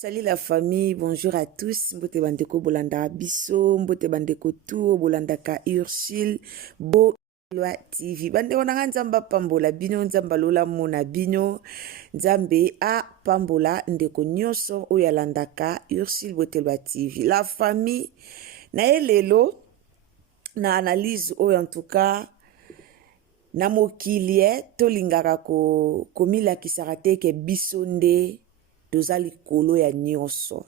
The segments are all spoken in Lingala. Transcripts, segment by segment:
Salut la famille, bonjour à tous. Mbote bandeko bolanda biso, mbote bandeko tour bolanda ka Ursule Bo Loi TV. Bandeko nanga nzamba pambola bino nzamba lola mona bino nzambe a pambola ndeko nyonso oyo alandaka Ursule Bo Loi TV. La famille na elelo na analyse oyo en tout cas na mokili tolingaka komilakisaka te ke biso nde toza likolo ya nyonso.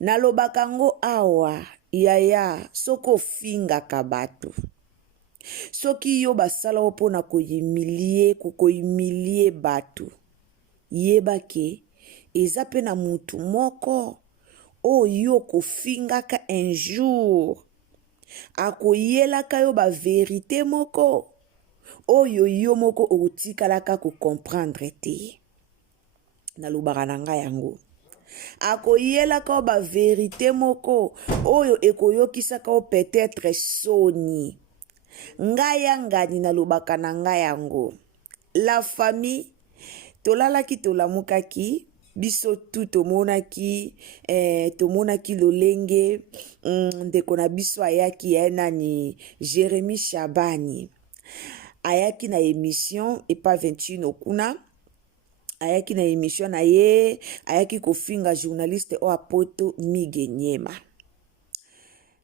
Nalobaka ngo awa yaya soko ofingaka bato. Soki yo basala opo na koyimilie bato. Yeba ke eza pe na mutu moko oyo kofingaka un jour. Akoyelaka yo ba verite moko oyo yo moko otikalaka ko comprendre te. Nalobaka na ngai yango akoyelaka o ba verite moko oyo ekoyokisaka o peut-être soni. Ngai yangani nalobaka na ngai yango la famille tolalaki tolamukaki biso tu tomonaki lolenge ndeko na biso ayaki nani Jérémy Chabani ayaki na émission epa 21 okuna ayaki na émission na ye ayaki kofinga journaliste o apoto Mige Nyema.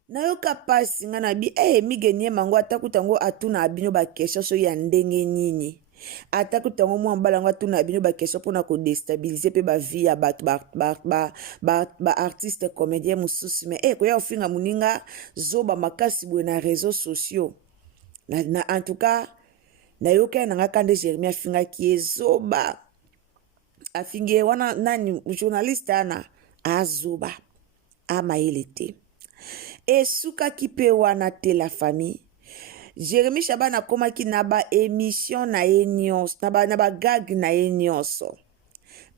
Nayoka pasi nga na bi Mige Nyema ngo atakutango atuna abino ba question so ya ndenge nini. Atakutango mwambala ngo atuna abino ba question pona ko déstabiliser pe ba vie ya bato ba artiste comédien mususu me koya ofinga muninga zoba makasi bwe na réseaux sociaux. Na en tout cas nayoka na ngakande Jérémy afinga ki zoba afinge wana nani journaliste ana azuba amaelete esuka kipe wana te la famille Jérémy Chabani akomaki na ba émission na nyonso na ba gag na nyonso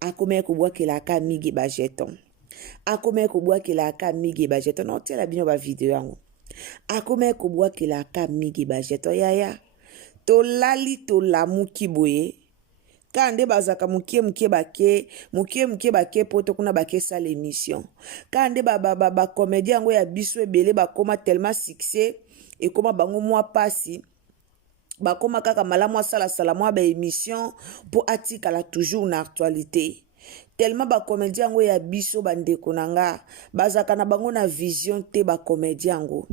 akomaki kobwakelaka Mige ba jeton akomaki kobwakelaka Mige ba jeton na otela bino ba video yango akomaki kobwakelaka Mige ba jeton yaya tolali tolamuki boye kande bazaka mukie bake poto kuna bake sa l'émission kande ba comédien ngo ya biso ebele bakoma tellement succès ekoma bango mwa pasi bakoma kaka malamu asala mwa ba émission po atikala toujours na actualité tellement ba comédien ngo ya biso bandeko nanga bazaka na bango na vision te ba comédien ngo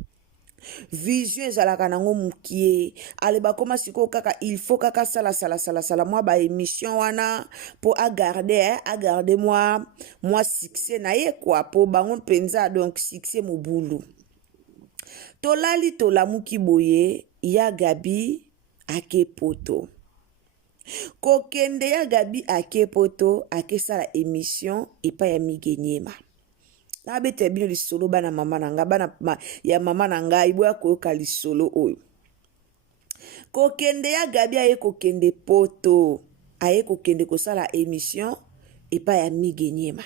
vision ezalaka nango mukie ale bakoma siko kaka il faut kaka sala mwa ba émission wana po agarder moi succès na ye kwa po bango penza donc succès mobulu tolali tolamuki boye ya Gabi akepoto kokende ya Gabi akepoto akesala émission epa ya Mige Nyema na bete bino lisolo bana mama na nga bana ya mama na nga ibo ya koyoka lisolo oyo kokende ya Gabi aye kokende poto aye kokende kosala émission epa ya Mige Nyema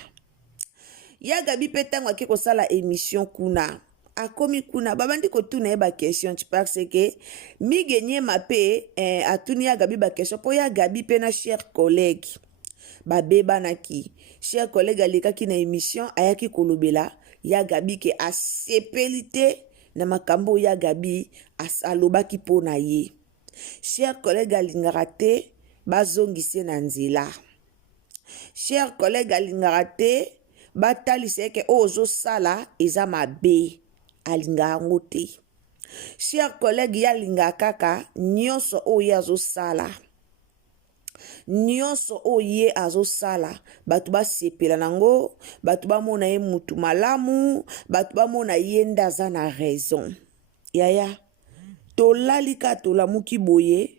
ya Gabi pe tango ake kosala émission kuna akomi kuna babandi kotuna ye ba question parce que Mige Nyema pe atuni ya Gabi ba question po ya Gabi pe na cher collègue babeba naki cher collègue alekaki na émission ayaki kolobela ya Gabi ke asepelite na makambo ya Gabi alobaki po na ye cher collègue alingaka te bazongise na nzela cher collègue alingaka te batalisa ke ozo sala eza mabe alingaka ngo te cher collègue yalingaka kaka nyonso oyo azosala nyonso oye azosala batu basepela nango batu bamona ye mutu malamu batu bamona ye ndaza na raison yaya tolalika tolamuki boye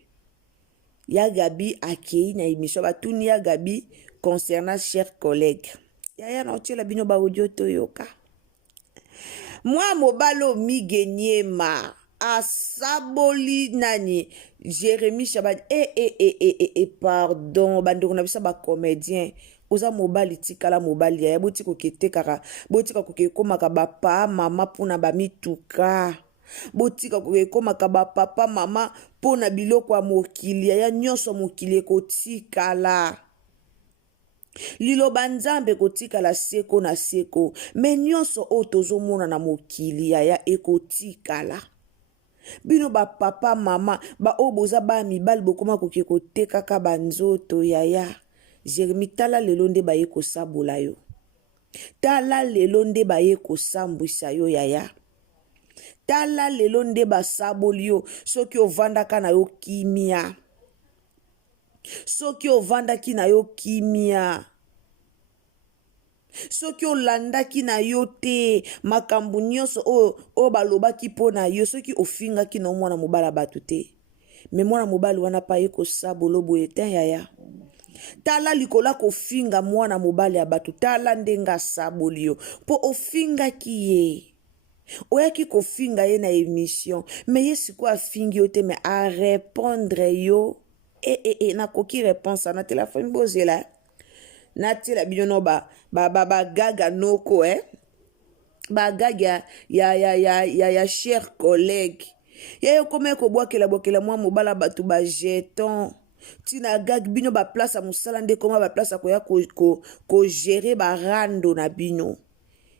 ya Gabi akei na émission batuni ya Gabi concernant cher collègue yaya na otiela bino ba audio toyoka mwa mobalo Mige Nyema asaboli nani Jérémy Chabani pardon bandeko na bisa ba comédien oza mobali tikala mobali ya boti kokete kaka botika kokekomaka bapa mama pona ba mituka botika kokekomaka bapapa mama pona biloko ya mokili ya nyonso mokili ekotikala liloba nzambe kotikala seko na seko me nyonso oyo tozomona na mokili yaya ekotikala. Bino ba papa mama ba oyo boza ba mibali bokoma koke kotekaka banzoto yaya. Jérémie tala lelo nde baye kosabola yo. Tala lelo nde baye kosambwisa yo yaya. Tala lelo nde basaboli yo soki ovandaka na yo kimia. Soki ovandaki na yo kimia. Soki olandaki na yo te makambo nyonso o balobaki po na yo soki ofingaki na mwana mobala bato te. Me mwana mobali wana pa ye kosabolo boye te yaya. Tala likola kofinga mwana mobali ya bato tala ndenga saboli yo po ofingaki ye. Oyaki kofinga ye na émission me ye siko afingi yo te me a répondre yo na koki réponse na telefone bozela na tela bino ba gaga noko ba gaga ya cher collègue ya yo kome ko bwakela mwa mobala batu ba jeton tina gag bino ba place a musala nde koma ba place ko ya ko gérer ba rando na bino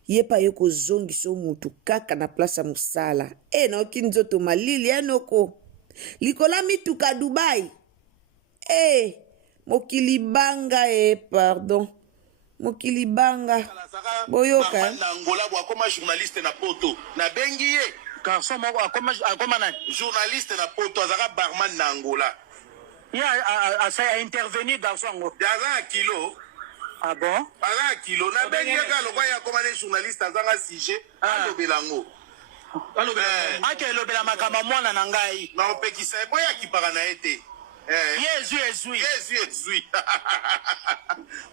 ye pa ye ko zongi so mutu kaka na place a musala no kinzoto malili enoko likola mituka Dubai mokili banga pardon mokili banga boyoka na Angola bo akoma journaliste na poto na bengi ye garçon moko akoma na journaliste na poto azaka barman na Angola ya a intervenir garçon ngo daza kilo. Ah bon? Ala kilo na bengi ye ka lokwa ya koma ne journaliste azanga sujet alobelango ake lobela makamba mwana na ngai na opekisa ko ya kipaka na ete Yesu.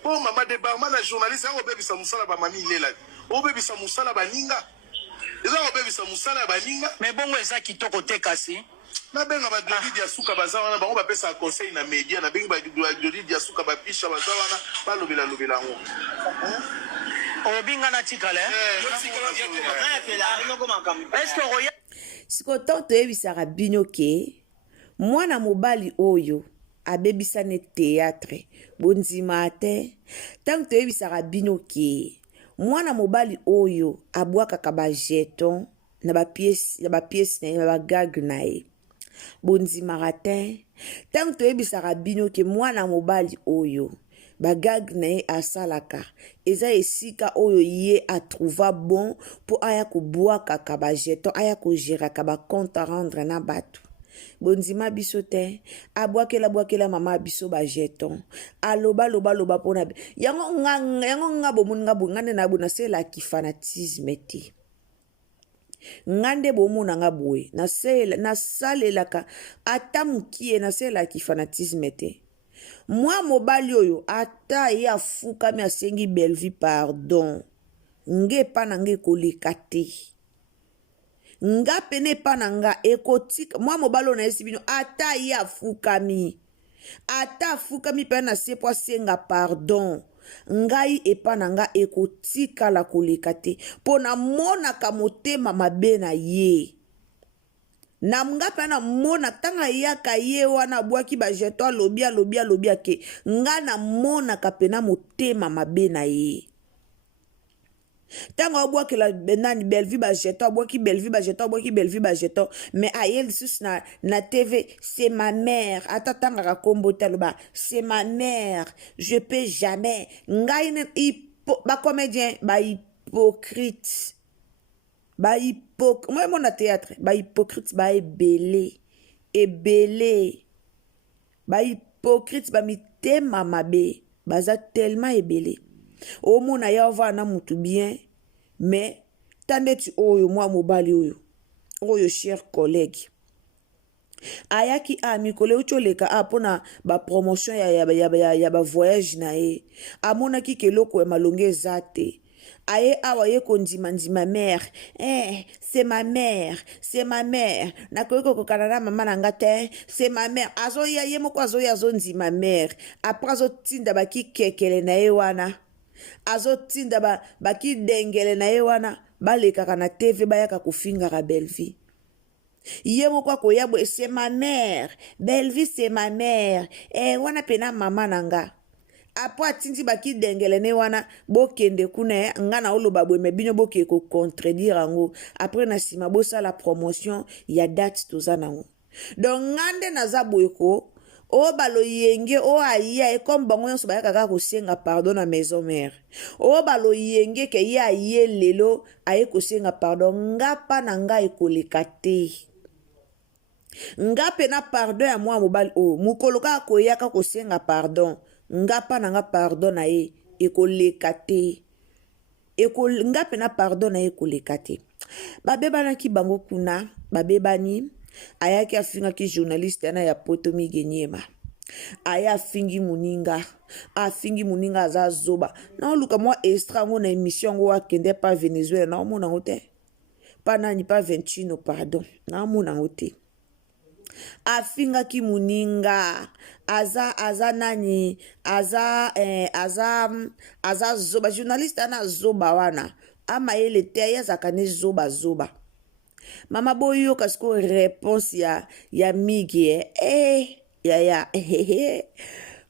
Po mama de barman na journaliste ngo bebisa musala ba mami lela. O bebisa musala ba ninga. Eza ngo bebisa musala ba ninga. Mais bongo eza kitoko te kasi. Na benga ba Jodi dia suka baza wana bango ba pesa conseil na media na bengi ba Jodi dia suka ba pisha baza wana ba lobela ngo. Obinga na tikale. Est-ce que roya siko toto yebisaka bino ke mwana mobali oyo abebisa ne théâtre bonzima te tanto yebisaka bino ke mwana mobali oyo abwakaka ba jeton na ba pièce na ba gag na ye bonzima te tanto yebisaka bino ke mwana mobali oyo ba gag na ye asalaka eza esika oyo ye atrouva bon po aya kobwakaka ba jeton aya kogéraka ba compte à rendre na bato bonzima biso te abwakela mama biso ba jeton aloba pona yango nga bomoni nga ngande na bona c'est la fanatisme te ngande bomona nga boye na salelaka ata mukie na c'est la fanatisme te mwa mobali oyo ata ye afukami asengi Bellevue pardon nge pa na nge koleka te nga pene pa na nga ekotika mwa mobali na yesi bino ata ye afukami pe na sepo asenga pardon ngai epa na nga ekotikala koleka te mpo namonaka motema mabe na ye na nga pe namona tanga yaka ye wana abwaki bajeto alobi ake nga namonaka pena motema mabe na ye tanga abwakela benani Bellevue bajeto abwaki Bellevue bajeto mais aye lisusu na TV c'est ma mère ata tanga kombo taloba c'est ma mère je peux jamais ngai ba comédien ba hypocrite moi mon théâtre ba hypocrite ba ebele ba hypocrite ba mitema mabe baza tellement ebele omona ya vana mutu bien mais tandeti oyo mwa mobali oyo cher collègue ayaki mikolo ucholeka pona ba promotion ya ba voyage na ye amonaki keloko ya malonge eza te aye awa ye kondima mère c'est ma mère nakoki kokokana na mama na nga te c'est ma mère azoya ye moko azoya azondima mère apres azotinda bakikekele na ye wana azotinda bakidengele na ye wana balekaka na TV bayaka kofingaka Bellevue ye moko akoya boye c'est ma mère Bellevue c'est ma mère wana pena mama na nga apo atindi baki dengelene wana bokende kuna nga na oloba boye me bino boke ko contredire yango après na sima bosala promotion ya date toza nango donc ngande naza boye ko o balo yenge o aya e comme bango nyonso bayaka kaka kosenga pardon na maison mère o balo yenge ke ye aye lelo aye kosenga pardon nga pa na nga ekoleka te nga pe na pardon ya mwa mobali o mukolo kaka koyaka kosenga pardon nga pa na nga pardon na ye ekoleka te nga pe na pardon na ye ekoleka te babebanaki bango kuna babebani ayaki afingaki journaliste yana ya poto migenyema aya afingi muninga aza zoba na oluka mwa extra ngo na émission ngo akende pa Venezuela na omona ngo te pa nani pa 21 pardon na omona ngo te afingaki muninga aza nani aza zoba journaliste ana zoba wana amayele te yazaka ne zoba mama boyoka siko réponse ya migi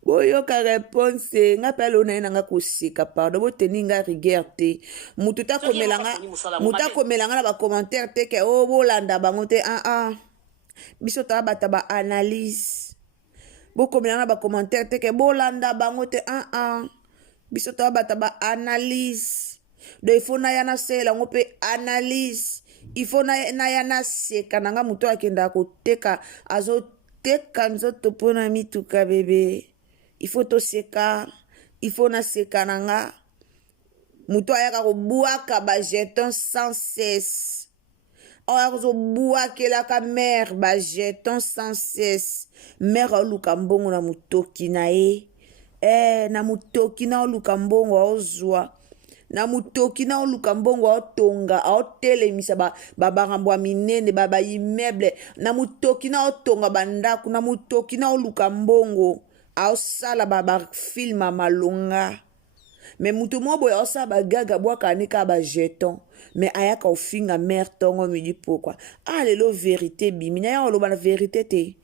boyoka réponse nga pe alona ye nanga koseka pardon boteni nga rigueur te mutu takomelanga na bacommentaire te ke o bolanda bango te biso toya bata baanalyse bokomelanga na bacommentaire te ke bolanda bango te biso toya bata baanalyse do ifo na ya nasela yango mpe analyse ifo na ya naseka nanga mutu akendaka koteka azoteka nzoto mpona mituka bebe ifo toseka ifo naseka nanga mutu ayaka kobwaka bajeton sans cesse oya kozobwakelaka mare bajeton sans cesse mare aoluka mbongo na mutoki na ye na mutoki na oluka mbongo aozwa na mutoki na oluka mbongo aotonga aotelemisa babarambo ya minene baimmeuble na mutoki na aotonga bandako na mutoki na oluka mbongo aosala bafilme malonga me mutu mo boye aosala bagaga bwaka anika bajeton me ayaka ofinga mare tongo midi pokwa lelo vérité bimi na ya oloba na vérité te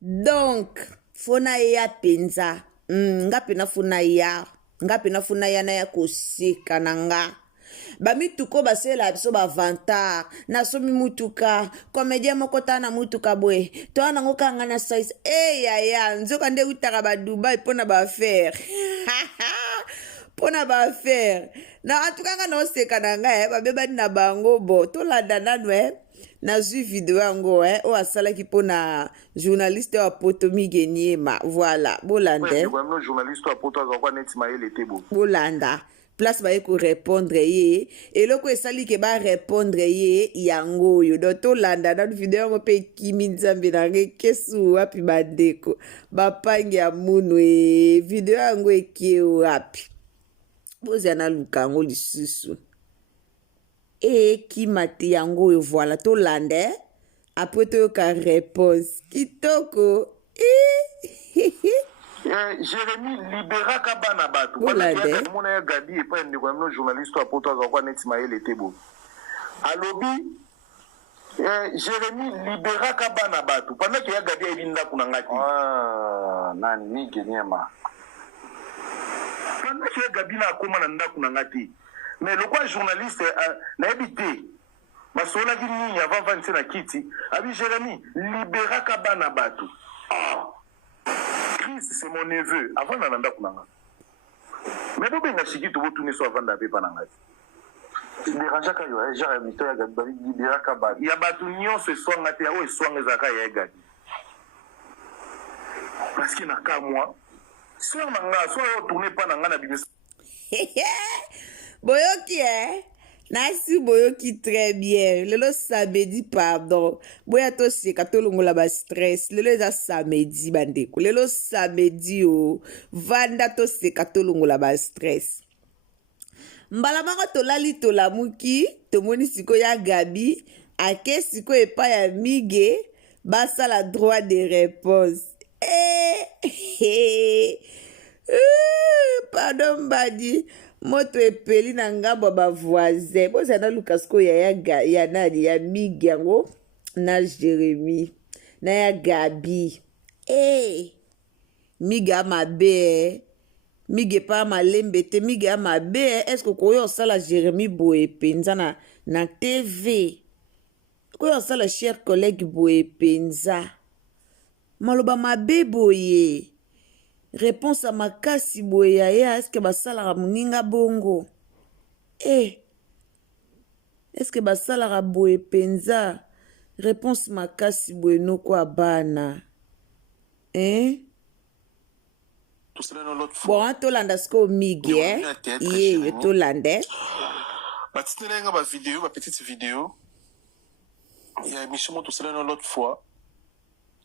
donc fona ya penza nga pena fona ya nga pena funa yana ya koseka na nga bamituko basela biso bavantar nasomi mutuka komedia moko ta na mutuka boye toa nango kanga na size yaya nzoka nde utaka badubai mpona baaffaire mpona baaffaire na atukanga na oseka na nga babebani na bango bo tolanda nanu nazwi video yango oyo asalaki mpona journaliste wa poto migeniema voilà bolanda place baye korépondre ye eloko esali ke barépondre ye yango oyo do tolanda nanu video yango mpe ekimi nzambe nange kesu wapi bandeko bapangi ya munu video yango ekie wapi bozya naluka yango lisusu ekimati yango oyo voilà tolanda apres toyoka réponse kitoko Jérémy libéraka bana bato mona ya Gabi epa ndeko ya mino journaliste apoto azakwa neti mayele te bo alobi Jérémy libéraka bana bato pendant que ya Gabi ayebi ndako na ngati nani migenyema pendant que ya Gabi na akoma na ndako na ngati mais le quoi journaliste nayebi te basolaki nini avant vanti na kiti abi Jérémy libéraka bana bato Chris c'est mon neveu avant nanda kunanga mais bobe na shiki to botu neso avant d'ape pa nanga libéraka ka yo genre mito ya Gabi libéraka ba ya batu nyonso swanga te o swanga zaka ya Gabi parce que na ka moi so nanga so yo tourner pa nanga na business boyoki nasi boyoki très bien lelo samedi pardon boya toseka tolongola ba stress lelo eza samedi bandeko lelo samedi vanda toseka tolongola ba stress mbala moko tolali tolamuki tomoni siko ya Gabi ake siko epa ya mige basala droit de réponse pardon badi moto epeli na ngambo bavoisin bozala na luka siko ya nani ya migi yango na Jérémy na ya Gabi miga mabe mige pa malembe te miga mabe est-ce que koyo osala Jérémie boye penza na TV koyo osala cher collègue boye penza maloba mabe boye réponse à makasi boye ya est-ce que basalaka moninga bongo est-ce que basalaka boye penza réponse makasi boye noko abana bon tolanda siko migi ye tolande batitelenga bavideo bapetite video ya émission mo tosalana l'autre fois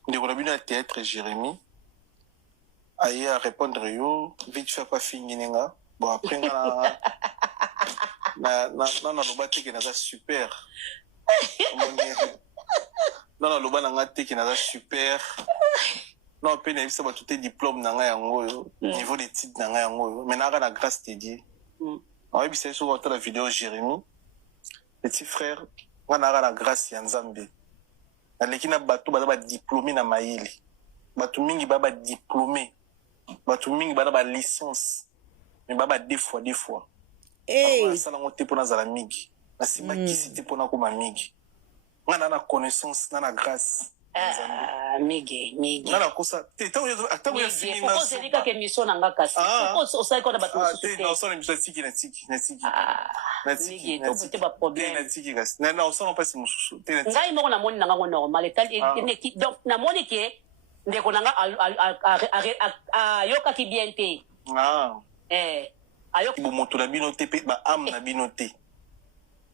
ndeko na bino ya théâtre Jérémie aye à répondre yo vite fait pas fini nenga bon après nga na loba teke naza super na loba na nga teke naza super non pe na bisa batute diplôme na nga yango yo niveau d'étude na nga yango yo mais na grâce te Dieu awe bisa so ko la vidéo Jérémie petit frère nga na grâce ya Nzambe aleki na bato ba diplômé na mayili bato mingi ba diplômé bato mingi ba licence mais ba deux fois sala ngote pona zala mingi na simba kisi te pona ko mingi nga na connaissance na grâce migi nana kosa te tango ya fini na ko selika ke mission na ngaka si ko osai ko na bato te na osana mission tiki to puté ba problème na tiki gas na osana pasi mususu te na ngai moko na moni na ngo normal et donc na moni ke ndeko na nga ayoka ki bien te ayoka bo moto na bino te pe ba âme na bino te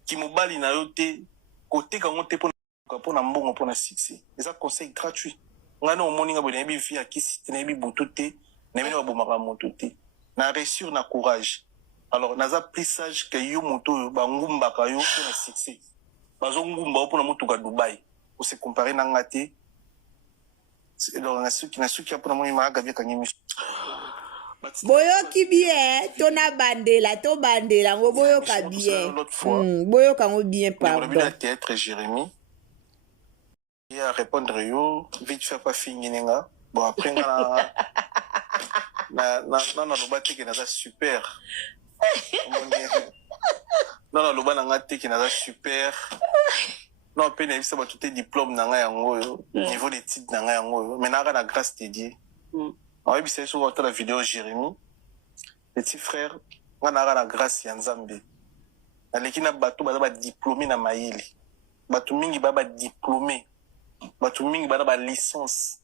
ki mobali na yo te koteka ngo te pour na mbongo pour na succès eza conseil gratuit ngana omoninga bo na bi vie akisi te na bi bututé na bino ba bomaka moto te na réussir na courage alors naza plus sage que yo moto ba ngumbaka yo pour na succès bazo ngumba pour na moto ka Dubaï on se comparer na ngate donc na suki pour na moni maga bien kanyemi boyoki bien tona bandela to bandela ngo boyoka bien boyoka ngo bien pardon le théâtre Jérémie et à répondre yo vite fait pas fini nenga bon après nga na loba teke naza super na loba na nga teke naza super non pe na bisa batute diplôme na nga yango yo niveau d'étude na nga yango yo mais na grâce te Dieu awe bisa so ko la vidéo Jérémie petit frère nga na grâce ya Nzambe aleki na bato ba diplômé na mayili bato mingi ba diplômé bato mingi ba licence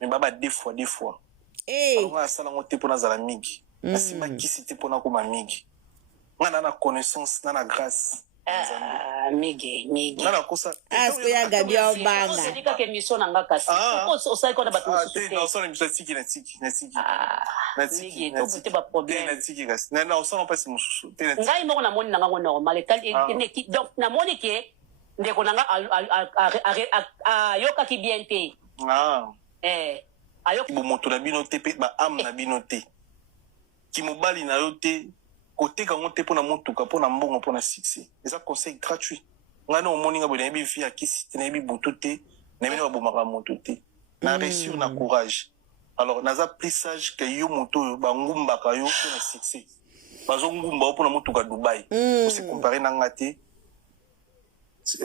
mais ba deux fois nga sala ngote pona zala mingi na simba kisi te pona ko mingi nga na connaissance na grâce migi nana kosa asko ya gabi obanga ko selika ke mission na ngaka si ko osai ko na bato te na osana mission tiki migi to puté ba problème na tiki gas na osana pasi mususu te na ngai moko na moni na ngo normal et donc na moni ke ndeko na nga ayoka ki bien te ayoka bo moto na bino te pe ba âme na bino te ki mobali na yo te koteka ngo te pona motuka pona mbongo pona succès eza conseil gratuit ngana omoninga bo na bi vie akisi te na bi bututé na bino ba bomaka moto te na réussir na courage alors naza plus sage que yo moto ba ngumbaka yo pona succès bazo ngumba pona motuka Dubaï on se comparer na ngate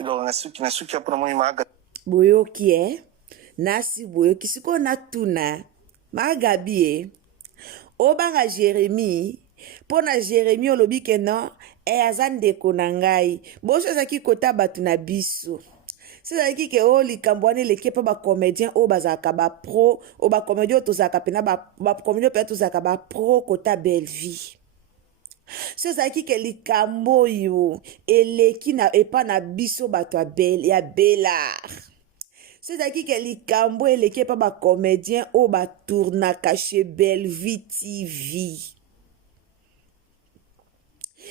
donc na suki pona moni maga boyoki nasi boyoki siko na tuna magabi obanga Jérémie pona Jérémie olobi ke non aza ndeko na ngai boso ezalaki kota bato na biso so ezalaki ke likambo wana eleki mpe bacomédien oyo bazalaka bapro oyo bacomédien oyo tozalaka mpena bacomédien mpe tozalaka bapro kota Belleville so ezalaki ke likambo oyo eleki na epa na biso bato ya Belard so ezalaki ke likambo eleki epa bacomédien oyo batournaka chez Belleville TV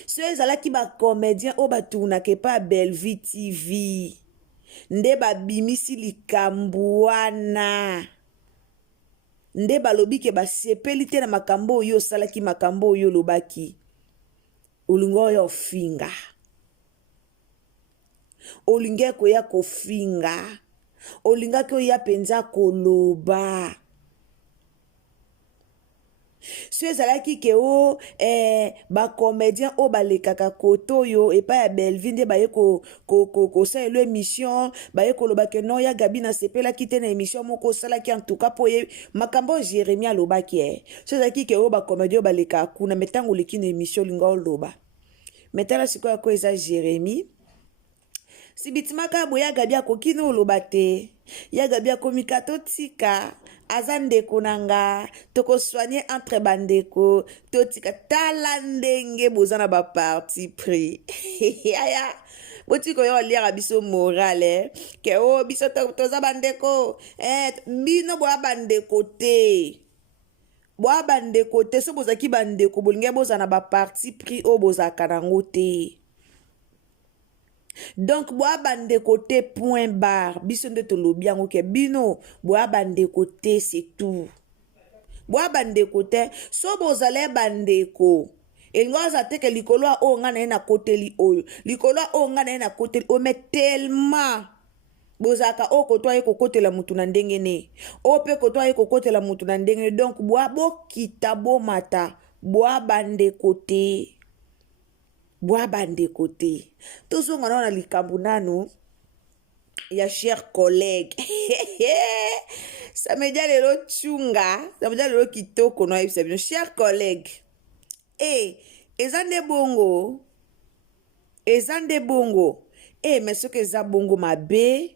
so ezalaki bacomédien oyo batournaka epa Belleville TV nde babimisi likambo wana nde balobi ke basepeli te na makambo oyo osalaki makambo oyo olobaki olingi oyo ofinga olingi koya kofinga olingaki oya penza koloba so ezalaki ke o bacomédien oyo balekaka kote oyo epai ya Belleville nde baye kosalela émission baye koloba ke non ya Gabi nasepelaki te na émission moko osalaki en tout cas po ye makambo Jérémie alobaki so ezalaki ke o bacomédien oyo balekaka kuna me ntango oleki na émission olinga oloba me tala sikoyo ako eza Jérémie si bitimaka boye ya Gabi akoki na oloba te ya Gabi akomika totika aza ndeko na nga tokoswanye entre bandeko totika tala ndenge boza na baparti pris aya botiko yo oliaka biso morale ke o biso toza bandeko bino boya bandeko te so bozaki bandeko bolingi boza na baparti pris oyo bozalaka nango te donc boya bandeko te point barre biso nde tolobi yango ke bino boya bandeko te c'est tout boya bandeko te so bozale bandeko elingo aza te ke likolo ya oyo nga na ye na koteli oyo likolo ya oyo nga na ye na koteli oyo me tellement bozalaka oyo koto ye kokotela mutu na ndenge ne oyo mpe koto ye kokotela mutu na ndenge ne donc boya bokita bomata boya bandeko te boya bandeko te tozonga na likambo nano ya cher collègue samedi lelo chunga samedi lelo kitoko no yebisa bino cher collègue eza nde bongo mais soki eza bongo mabe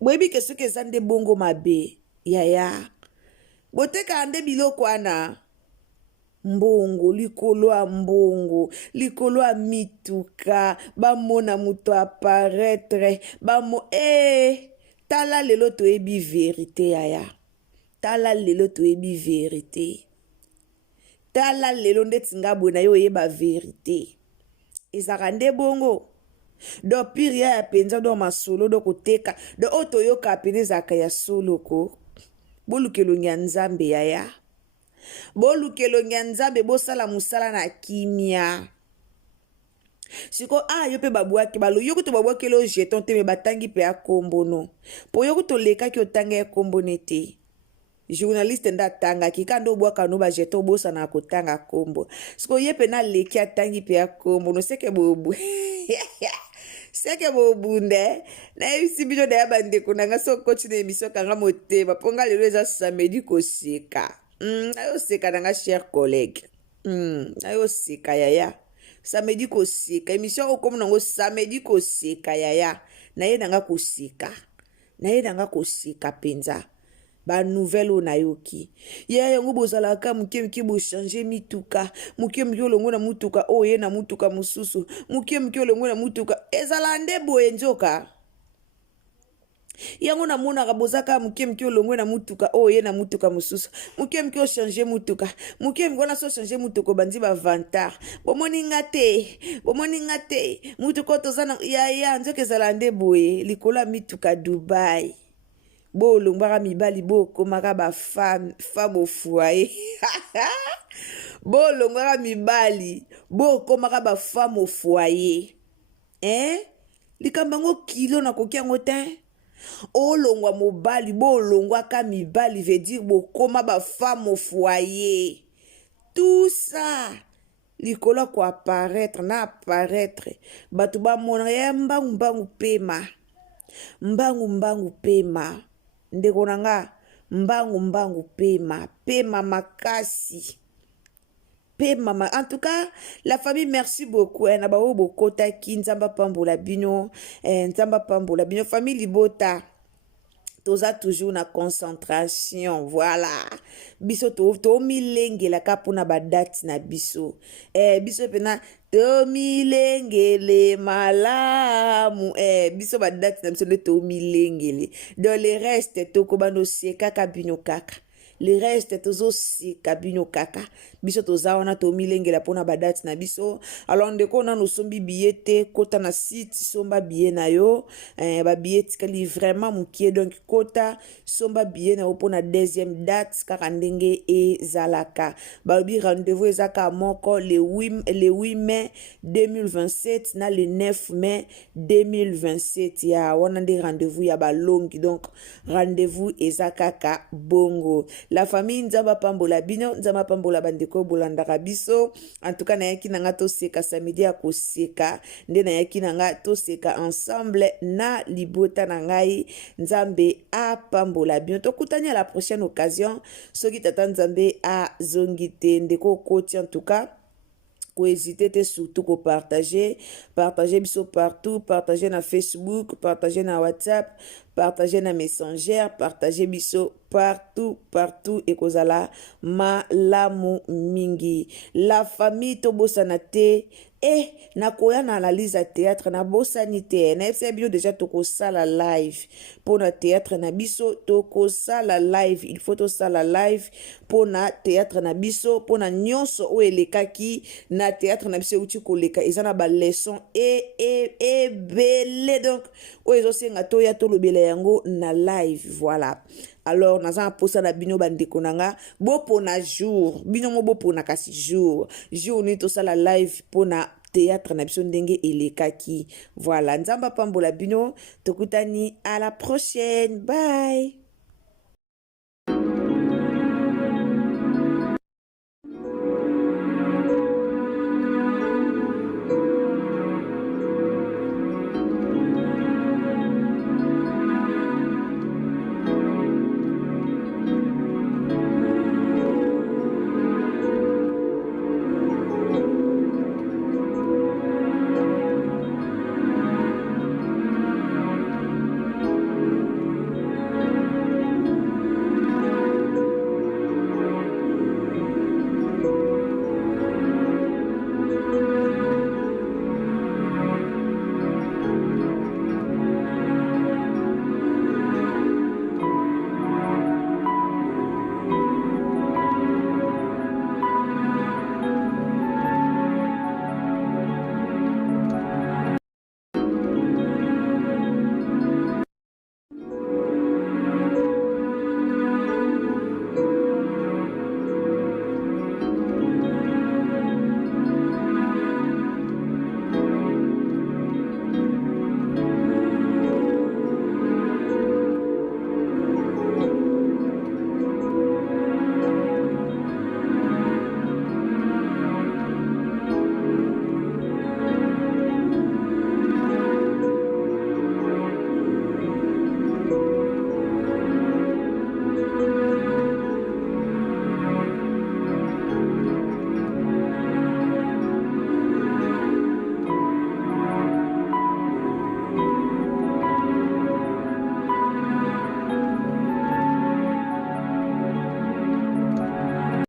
boyebi ke soki eza nde bongo mabe yaya botekaka nde biloko wana mbongo likolo ya mbongo likolo ya mituka bamona moto apparaître tala lelo toyebi vérité yaya tala lelo toyebi vérité tala lelo ndeti nga boye na yo oyeba vérité ezaka nde bongo do pire ya penza do masolo do koteka do oyo toyoka pene ezalaka ya soloko bolukelo ya nzambe yaya bolukelo ya nzambe bosala musala na kimia siko yo mpe babwaki yoki to babwakeli o jeton te me batangi mpe ya kombo no po yoki tolekaki otanga ya kombo ne te journaliste nda atangaki kanda obwaka no bajeton obosana kotanga kombo siko ye mpe naleki atangi mpe ya kombo no seke bobu seke bobunde nayebisi bino na ya bandeko nanga so koti na emission kanga motema mpo nga lelo eza samedi koseka nayoseka nanga cher collègue nayoseka yaya samedi koseka émission okomi nango samedi koseka yaya naye nanga koseka penza banouvelle oyo nayoki ye yango bozalaka moke bochange mituka moke olongo na mutuka oyo ye na mutuka mosusu moke olongo na mutuka ezala nde boye nzoka yango namonaka bozaka moke olongo na mutuka oyo ye na mutuka mosusu moke ochange mutuka moke wana so change mutuka bandi bavantard bomoni nga te mutuka oyo toza na yaya nzoka ezala nde boye likolo ya mituka Dubai bolongwaka mibali bokomaka bafemme au foyer bolongwaka mibali bokomaka bafemme au foyer likambo yango kilo nakoki yango te olongwa mobali bolongwaka mibali veut dire bokoma bafemme au foyer tout ça likolo koapparaître na apparaître bato bamona ya mbangu pema ndeko nanga mbangu pema makasi pema en tout cas la famille merci beaucoup na bao bokotaki nzamba pambola bino famille libota toza toujours na concentration voilà biso to milengela ka pona badate na biso biso pena to milengele malamu biso badate na biso nde to milengele dans le reste tokobano seka kabino kaka le reste tozosika bino kaka biso toza wana tomilengela mpona badate na biso alors ndeko nano osombi biye te kota na site somba biye na yo babiye tikali vraiment mokie donc kota somba biye na yo mpona deuxième date kaka ndenge ezalaka balobi rendez-vous ezaka moko le 8 mai 2027 na le 9 mai 2027 ya wana nde rendez-vous ya balongi donc rendez-vous ezakaka bongo la famille nzamba pambola bino nzamba pambola bandeko bolandaka biso en tout cas nayaki nanga toseka samedi ya koseka nde nayaki nanga toseka ensemble na libota na ngai nzambe apambola bino tokutani à la prochaine occasion soki tata nzambe azongi te ndeko koti en tout cas hésitez surtout pour partager biso partout, partager na Facebook, partager na WhatsApp, partager na Messenger, partager biso partout et kozala malamu mingi. La famille tobosana te et na koya na analyse à théâtre na bosani te na fse bio déjà toko sala live pour na théâtre na biso toko sala live il faut to sala live pour na théâtre na biso pour na nyonso o elekaki na théâtre na biso uti koleka ezana ba leçon et belé donc o ezo senga to ya to lobela yango na live voilà. Alors naza posa na bino bandeko nanga bopo na jour bino mo bopo na kasi jour ni to sala live pona théâtre na biso ndenge elekaki voilà nzamba pambola bino tokutani à la prochaine bye.